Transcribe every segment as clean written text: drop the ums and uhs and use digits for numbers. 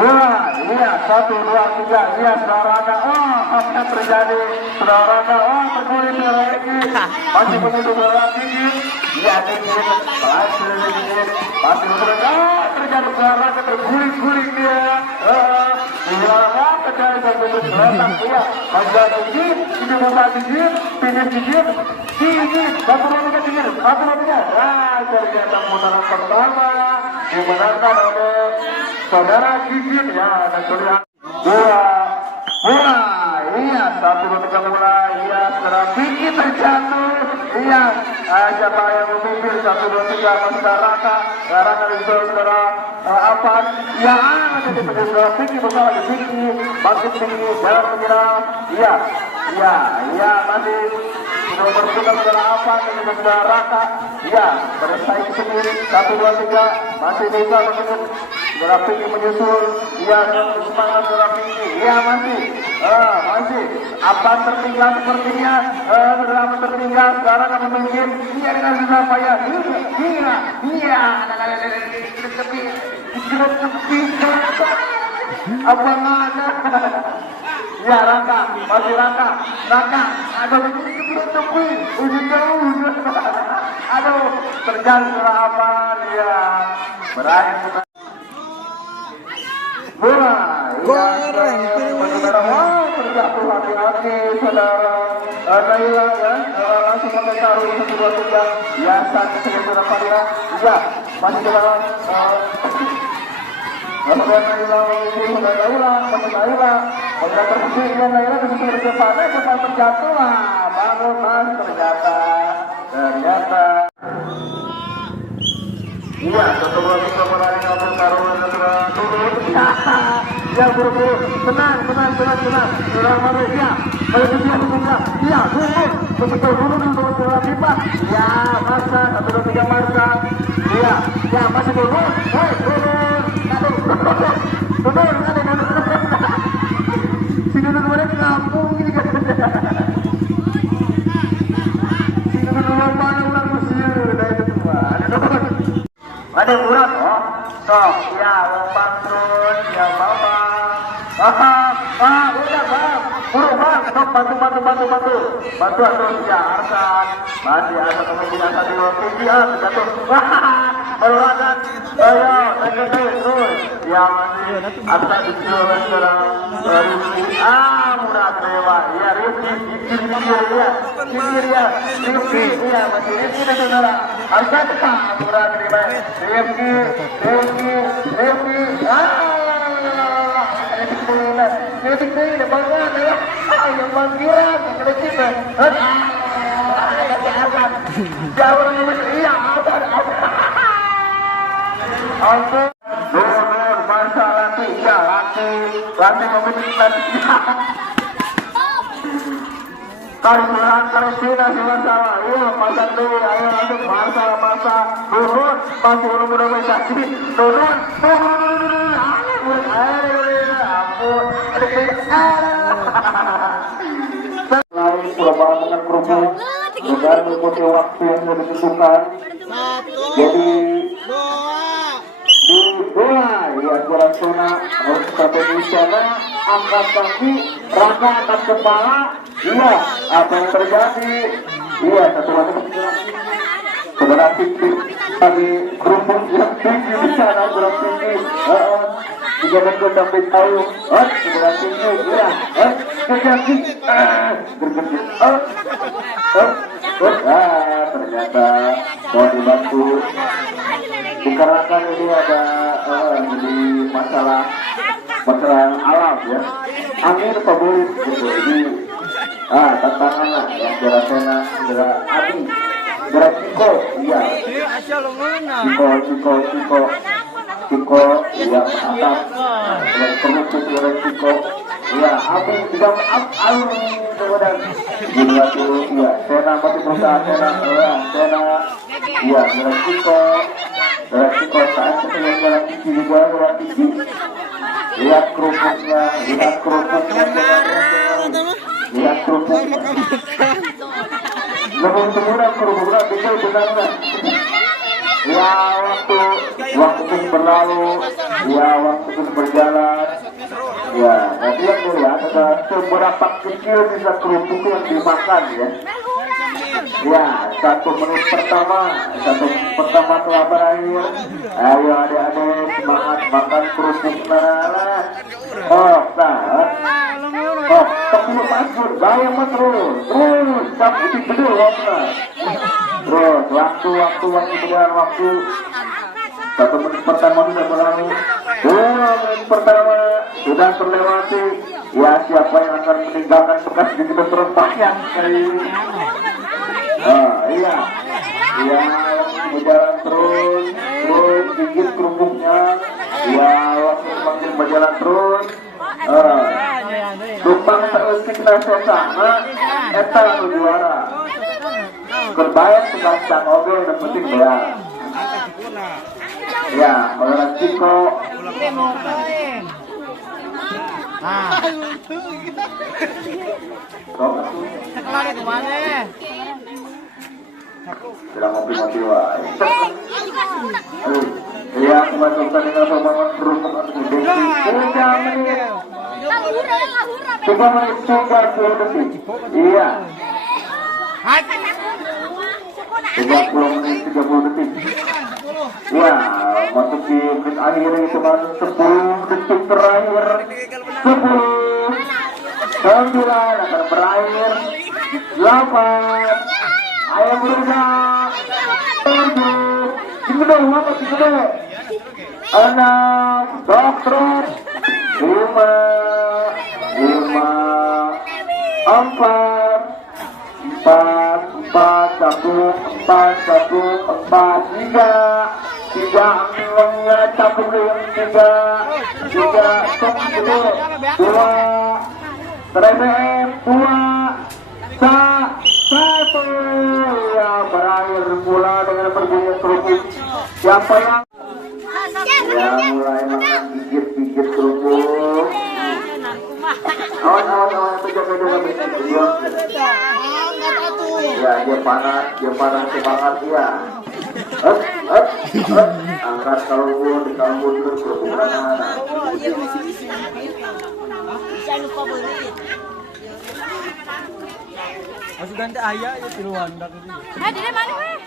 Bola, lihat 1, 2, 3, lihat saudara. Oh, apa yang terjadi? Saudara, oh terguling lagi. Masih begitu bola tinggi. Iya tinggi, masih terjadi saudara terguling dia. Bola terjadi terguling. Iya, masih tinggi, ini bola tinggi, pinggir, tinggi, satu lagi tinggi, satu lagi. Ternyata putaran pertama dimenangkan oleh saudara Gigit ya, dan terlihat bola, iya 1, 2, 3 bola, iya saudara Gigit terjatuh, iya siapa yang memimpin 1, 2, 3 saudara Raka itu saudara Afan, ya ada di saudara Gigit bersama di sini, makin tinggi jalan menyerang, iya masih sudah bertukar saudara Afan dengan saudara Raka, iya bersaing sendiri 1, 2, 3 masih bisa menunjuk. Saudara Pinky menyusul, iya dengan semangat saudara Pinky, iya masih, apa tertinggal sepertinya, saudara tertinggal, sekarang akan memimpin, iya dengan susah payah, iya, apa ada, iya Raka, masih Raka, aduh, aduh, terjadi saudara apa, iya, berakhir. Bola, terjatuh hati-hati saudara Naila ya, langsung pakai taruh 1, 2, 3, ya saat saudara Faria, ya masih saudara Naila tersebut Naila disusul depannya cepat terjatuh lah, bangun mas ternyata. Iya, 1, 2, 3 mulai ngabur taruhan turun. Ya buru-buru, tenang. Sudah mari ya, iya turun, betul turun untuk sudah pipa. Ya masa 1, 2, 3 masa. Iya, masih turun. Turun. Sini dulu kampung ini kan. Sini dulu mana ulang Mesir, dari itu ada murah toh, ya lompat terus, ya bapak, udah bang, buru bang, bantu terus ya Arsan, masih ada kemudian Arsan di luar tinggi, jatuh, berlagan, ayo, terus, ya masih Arsan di luar sekarang, murah terima, ya Rifki, Rifki, iya masih Rifki dan saudara, Arsan murah terima, Rifki, Rifki, banggaan ya, yang bangkiran, kecil, jauh iya, Alto, donor, bangsa laki, ya laki memiliki laki, kalau Cina sama-sama, iya pasang dulu, ayo lanjut masa, donor, masih mudah-mudah menjadi, donor, lain perubahan dengan kerupuk dengan mengikuti waktu yang sudah ditentukan. Jadi di bola ya juara zona harus seperti di sana, angkat kaki, Raka angkat kepala. Iya, apa yang terjadi? Iya, satu lagi saudara Pinky tadi kerupuk yang tinggi di sana, saudara Pinky. Jangan kau sampai tahu, saudara Pinky, iya, terjadi, ternyata mau dibantu. Dikarenakan ini ada jadi masalah alam ya, angin favorit gitu. Ini tantangan yang Jerasena, Jera Adi, Jera Ciko, iya, Ciko, iya, mantap. Yang perlu Jera Ciko, iya, Abi tidak kemudian Jera dulu, iya, Sena masih berusaha, Sena, iya, Jera Ciko saat ketemu Jera Ciki juga, Jera Ciki, lihat kerupuknya, lihat kerupuknya. Lebih semudah kerupuknya bisa benarnya. Ya waktu berlalu, ya waktu terus berjalan. Ya, lihat ya, ada seberapa kecil sisa kerupuk yang dimakan ya. Ya, 1 menit pertama telah berakhir. Ayo adik-adik semangat makan kerupuk lah. Oh, oh, tak masuk, gaya mas terus, tapi dibedul waktu. Terus, waktu berjalan waktu. 1 menit pertama sudah berlalu, 2 menit pertama sudah terlewati. Ya, siapa yang akan meninggalkan bekas di kita terpaksa kali ini? Iya, berjalan terus gigit kerupuknya. Ya, waktu semakin berjalan terus. Tumpang terusik nasi sama, eta juara. Kerbayang sudah sang oge yang penting ya. Ya, orang Ciko. Sekolah di mana? Sudah ngopi-ngopi wae. Iya, masukkan dengan pembangun kerupuk atau gede. 3 menit. 3 menit 30 detik. Iya. 30 menit 30 detik. Ya, masuk di menit akhir ini cuma 10 detik terakhir. 10, 9 akan berakhir. 8, ayo berusaha. 7, gede apa gede? 6, dokter. 5, 4, 3 capek yang 3 stop dulu 2 TRM 2 1 ya berakhir pula dengan berbunyi kerupuk. Siapa yang ya mulai makan gigit kerupuk. Awan penjaga dulu. Ya dia panas semangat ya. Angkat kalbun terus kerupuk anak-anak. Jangan lupa beli. Masuk ganti ayah ya tiruan dak itu. Di mana weh?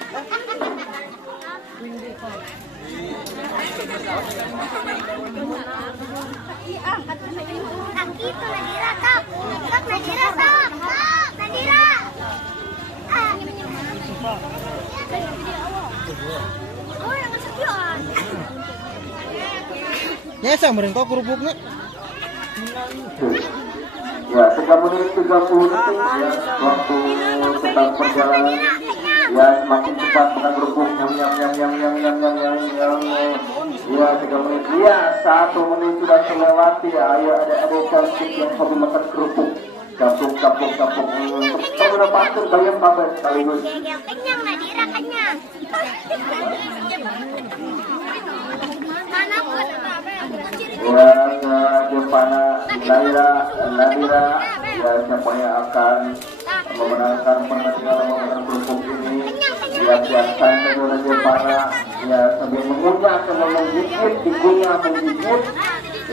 Itu Nadira tak. Nadira tak. Nadira. Oh, yang sekian. Ya, sang merengkok kerupuknya. Ya, 3 menit 30 detik ya, waktu sedang perjalanan. Ya, semakin cepat makan kerupuk nyam. Ya, 3 menit. Ya, 1 menit sudah terlewati ya. Ayo ada cantik yang hobi makan kerupuk. Kampung. Kita pasir kalian pakai sekaligus. Kenyang, Nadira kenyang. Mana pun. Ya, Devana, Nadira, ya siapa yang akan memenangkan pertandingan memakan kerupuk ini? Ya biasanya dengan Devana, ya sambil mengunyah, sambil menggigit, dikunyah, menggigit.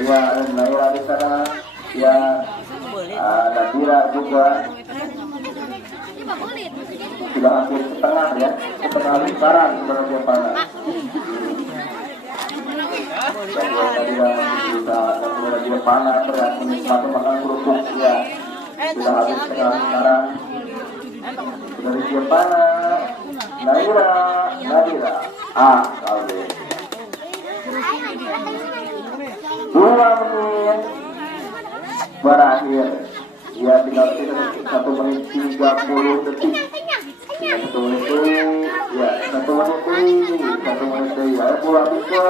Ya Nadira di sana, ya Nadira juga sudah hampir setengah lingkaran dengan Devana. Dan dia panas berat menikmati makan kerupuk ya sudah habis sekarang dari dia panas. Nadira kalbe 2 menit berakhir ya tinggal 1 menit 30 detik. 1 menit ya 1 menit ya pulang pikir.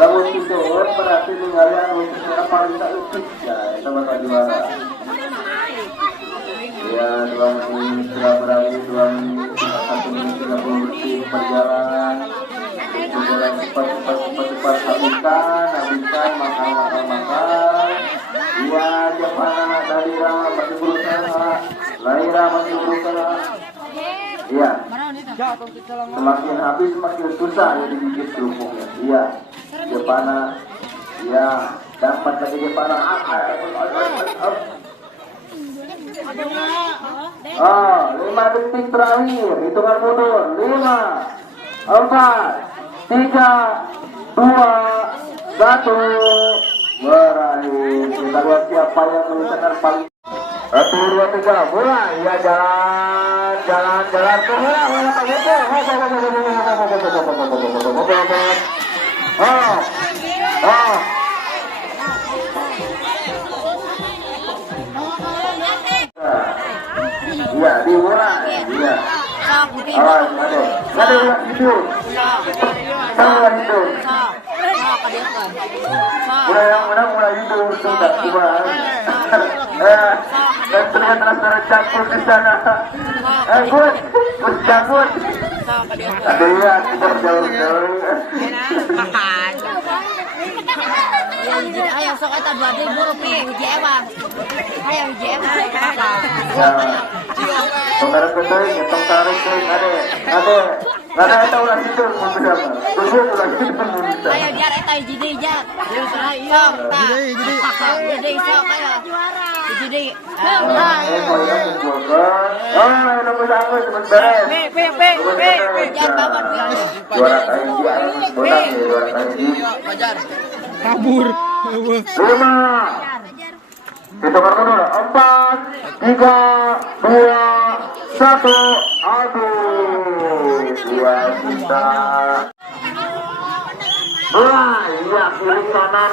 Lalu itu berarti tinggalnya untuk paling tak utik ya itu bakal juara. Ya 2 menit sudah berakhir 2 menit 1 menit 30 detik berjalan cepat habiskan makan. Ya Jepana Nadira masih berusaha, Laira masih berusaha. Iya. Semakin habis semakin susah ya digigit kerupuknya. Iya. Jepana. Ya, dapat lagi Jepana. Oh, 5 detik terakhir. Hitungan mundur. 5, 4, 3, 2, 1. Berakhir. Kita lihat siapa yang mencetak paling. 1, 2, 3, mulai. Ya, jalan ke bola. Iya, dimulai. Iya. Ada ulang hidup. Ulang hidup. Mulai yang menang mulai hidup sudah dimulai. Dan ternyata saudara campur di sana. Gut campur. Ada ya, jauh-jauh. Ayo sok eta 2.000 rupiah hiji ewa. Ayo hiji ewa. Saudara kedai, tong tarik ade. Ada eta ulah hidup mun bisa. Tunggu ulah hidup mun bisa. Ayo jar eta hiji deui jar. Sok ta. Hiji deui sok ayo. Hiji deui. Udah bersama sebentar. Jar bawa duit. Juara tadi. Kabur. 5. Hitungan mundur. 4, 3, 2, 1. Aduh, 2 juta. Iya, kiri kanan,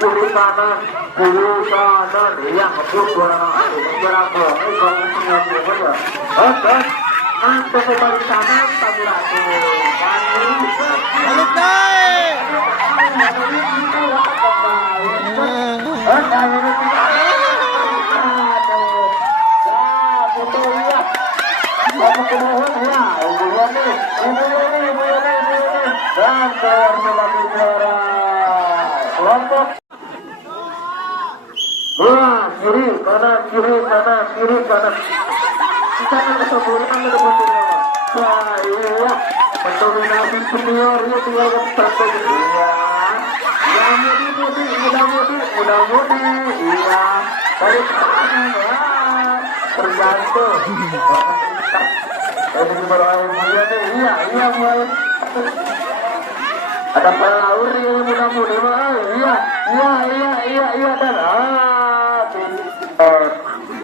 kiri kanan. Iya, ngebut berapa? Nanti kembali kanan, tapi lagi. Balik deh. Kiri kanan. Kita kesempurnaan ada bentuknya. Wah, iya. Mendominasi senior ya tinggal strategi. Iya. Mudah-mudi. Iya. Dari kanan ya. Tergantung. Ini berakhir mulia nih. Iya mulai. Ada pelaur ya mudah-mudi. Iya dan